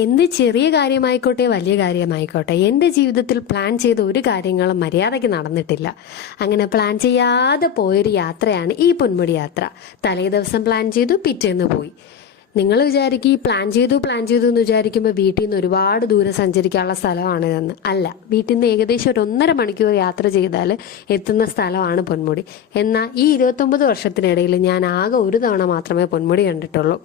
എന്ത് ചെറിയ കാര്യമായിക്കോട്ടെ വലിയ കാര്യമായിക്കോട്ടെ എൻ്റെ ജീവിതത്തിൽ പ്ലാൻ ചെയ്ത ഒരു കാര്യങ്ങളും മര്യാദയ്ക്ക് നടന്നിട്ടില്ല. അങ്ങനെ പ്ലാൻ ചെയ്യാതെ പോയൊരു യാത്രയാണ് ഈ പൊന്മുടി യാത്ര. തലേ ദിവസം പ്ലാൻ ചെയ്തു, പിറ്റേന്ന് പോയി. നിങ്ങൾ വിചാരിക്കും ഈ പ്ലാൻ ചെയ്തു എന്ന് വിചാരിക്കുമ്പോൾ വീട്ടിൽ നിന്ന് ഒരുപാട് ദൂരം സഞ്ചരിക്കാനുള്ള സ്ഥലമാണിതെന്ന്. അല്ല, വീട്ടിൽ നിന്ന് ഏകദേശം ഒരു 1.5 മണിക്കൂർ യാത്ര ചെയ്താൽ എത്തുന്ന സ്ഥലമാണ് പൊന്മുടി. എന്നാൽ ഈ 29 വർഷത്തിനിടയിൽ ഞാൻ ആകെ ഒരു തവണ മാത്രമേ പൊന്മുടി കണ്ടിട്ടുള്ളൂ.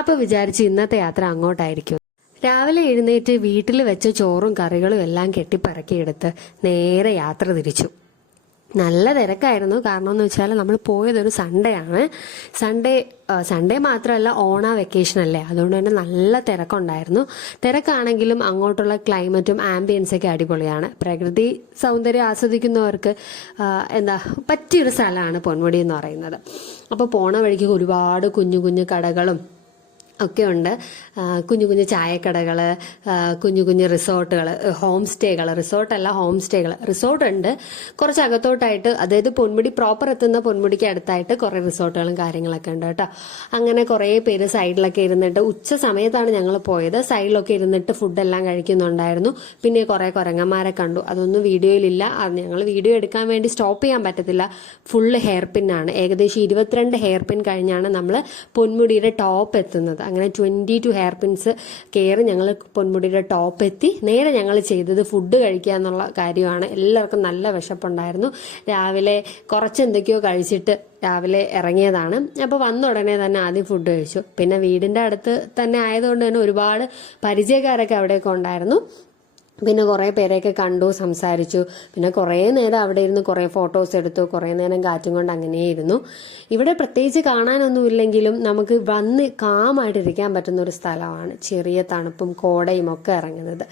അപ്പോൾ വിചാരിച്ച് ഇന്നത്തെ യാത്ര അങ്ങോട്ടായിരിക്കും. രാവിലെ എഴുന്നേറ്റ് വീട്ടിൽ വെച്ച ചോറും കറികളും എല്ലാം കെട്ടിപ്പറക്കിയെടുത്ത് നേരെ യാത്ര തിരിച്ചു. നല്ല തിരക്കായിരുന്നു. കാരണം എന്ന് വെച്ചാൽ നമ്മൾ പോയതൊരു സൺഡേ ആണ്. സൺഡേ മാത്രമല്ല, വെക്കേഷൻ അല്ലേ, അതുകൊണ്ട് തന്നെ നല്ല തിരക്കുണ്ടായിരുന്നു. തിരക്കാണെങ്കിലും അങ്ങോട്ടുള്ള ക്ലൈമറ്റും ആംബിയൻസൊക്കെ അടിപൊളിയാണ്. പ്രകൃതി സൗന്ദര്യം ആസ്വദിക്കുന്നവർക്ക് പറ്റിയൊരു സ്ഥലമാണ് പൊന്മുടി എന്ന് പറയുന്നത്. അപ്പോൾ പോണ വഴിക്ക് ഒരുപാട് കുഞ്ഞു കുഞ്ഞു കടകളും ഒക്കെ ഉണ്ട്. കുഞ്ഞു കുഞ്ഞു ചായക്കടകൾ, കുഞ്ഞു കുഞ്ഞു റിസോർട്ടുകൾ, ഹോം സ്റ്റേകൾ. റിസോർട്ട് ഉണ്ട് കുറച്ച് അകത്തോട്ടായിട്ട്, അതായത് പൊന്മുടി പ്രോപ്പർ എത്തുന്ന പൊന്മുടിക്ക് അടുത്തായിട്ട് കുറേ റിസോർട്ടുകളും കാര്യങ്ങളൊക്കെ ഉണ്ട് കേട്ടോ. അങ്ങനെ കുറേ പേര് സൈഡിലൊക്കെ ഇരുന്നിട്ട്, ഉച്ച സമയത്താണ് ഞങ്ങൾ പോയത്, സൈഡിലൊക്കെ ഇരുന്നിട്ട് ഫുഡെല്ലാം കഴിക്കുന്നുണ്ടായിരുന്നു. പിന്നെ കുറേ കുരങ്ങന്മാരെ കണ്ടു. അതൊന്നും വീഡിയോയിലില്ല. ഞങ്ങൾ വീഡിയോ എടുക്കാൻ വേണ്ടി സ്റ്റോപ്പ് ചെയ്യാൻ പറ്റത്തില്ല. ഫുള്ള് ഹെയർ പിന്നാണ്. ഏകദേശം 22 ഹെയർ പിൻ കഴിഞ്ഞാണ് നമ്മൾ പൊന്മുടിയുടെ ടോപ്പ് എത്തുന്നത്. അങ്ങനെ 22 ഹെയർ പിൻസ് കയറി ഞങ്ങൾ പൊന്മുടിയുടെ ടോപ്പ് എത്തി. നേരെ ഞങ്ങൾ ചെയ്തത് ഫുഡ് കഴിക്കുക എന്നുള്ള കാര്യമാണ്. എല്ലാവർക്കും നല്ല വിശപ്പുണ്ടായിരുന്നു. രാവിലെ കുറച്ചെന്തൊക്കെയോ കഴിച്ചിട്ട് രാവിലെ ഇറങ്ങിയതാണ്. അപ്പോൾ വന്ന ഉടനെ തന്നെ ആദ്യം ഫുഡ് കഴിച്ചു. പിന്നെ വീടിൻ്റെ അടുത്ത് തന്നെ ആയതുകൊണ്ട് തന്നെ ഒരുപാട് പരിചയക്കാരൊക്കെ അവിടെയൊക്കെ ഉണ്ടായിരുന്നു. പിന്നെ കുറേ പേരെയൊക്കെ കണ്ടു, സംസാരിച്ചു. പിന്നെ കുറേ നേരം അവിടെ ഇരുന്ന് കുറേ ഫോട്ടോസ് എടുത്തു. കുറേ നേരം കാറ്റും കൊണ്ട് അങ്ങനെ ഇരുന്നു. ഇവിടെ പ്രത്യേകിച്ച് കാണാനൊന്നുമില്ലെങ്കിലും നമുക്ക് വന്ന് കാമായിട്ടിരിക്കാൻ പറ്റുന്ന ഒരു സ്ഥലമാണ്. ചെറിയ തണുപ്പും കോടയും ഒക്കെ ഇറങ്ങുന്നത്.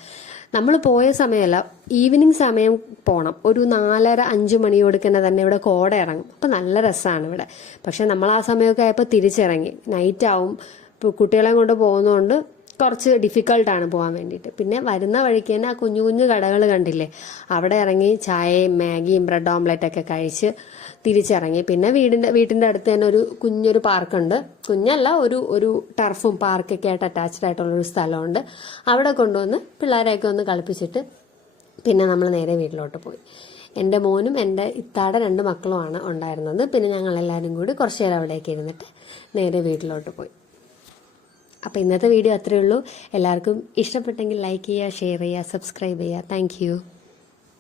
നമ്മൾ പോയ സമയമല്ല, ഈവനിങ് സമയം പോകണം. ഒരു 4:30-5 മണിയോടുക്കന്നെ തന്നെ ഇവിടെ കോട ഇറങ്ങും. അപ്പം നല്ല രസമാണ് ഇവിടെ. പക്ഷെ നമ്മൾ ആ സമയമൊക്കെ ആയപ്പോൾ തിരിച്ചിറങ്ങി. നൈറ്റ് ആവും. കുട്ടികളെ കൊണ്ട് പോകുന്നതുകൊണ്ട് കുറച്ച് ഡിഫിക്കൾട്ടാണ് പോകാൻ വേണ്ടിയിട്ട്. പിന്നെ വരുന്ന വഴിക്ക് തന്നെ ആ കുഞ്ഞു കുഞ്ഞു കടകൾ കണ്ടില്ലേ, അവിടെ ഇറങ്ങി ചായയും മാഗിയും ബ്രെഡ് ഓംലെറ്റൊക്കെ കഴിച്ച് തിരിച്ചിറങ്ങി. പിന്നെ വീട്ടിൻ്റെ അടുത്ത് തന്നെ ഒരു കുഞ്ഞൊരു പാർക്കുണ്ട്. കുഞ്ഞല്ല, ഒരു ടർഫും പാർക്കൊക്കെ ആയിട്ട് അറ്റാച്ച്ഡ് ആയിട്ടുള്ളൊരു സ്ഥലമുണ്ട്. അവിടെ കൊണ്ടുവന്ന് പിള്ളേരെയൊക്കെ ഒന്ന് കളിപ്പിച്ചിട്ട് പിന്നെ നമ്മൾ നേരെ വീട്ടിലോട്ട് പോയി. എൻ്റെ മോനും എൻ്റെ ഇത്താടെ 2 മക്കളുമാണ് ഉണ്ടായിരുന്നത്. പിന്നെ ഞങ്ങളെല്ലാവരും കൂടി കുറച്ച് നേരം അവിടേക്ക് ഇരുന്നിട്ട് നേരെ വീട്ടിലോട്ട് പോയി. അപ്പോൾ ഇന്നത്തെ വീഡിയോ അത്രയേ ഉള്ളൂ. എല്ലാവർക്കും ഇഷ്ടപ്പെട്ടെങ്കിൽ ലൈക്ക് ചെയ്യുക, ഷെയർ ചെയ്യുക, സബ്സ്ക്രൈബ് ചെയ്യുക. താങ്ക്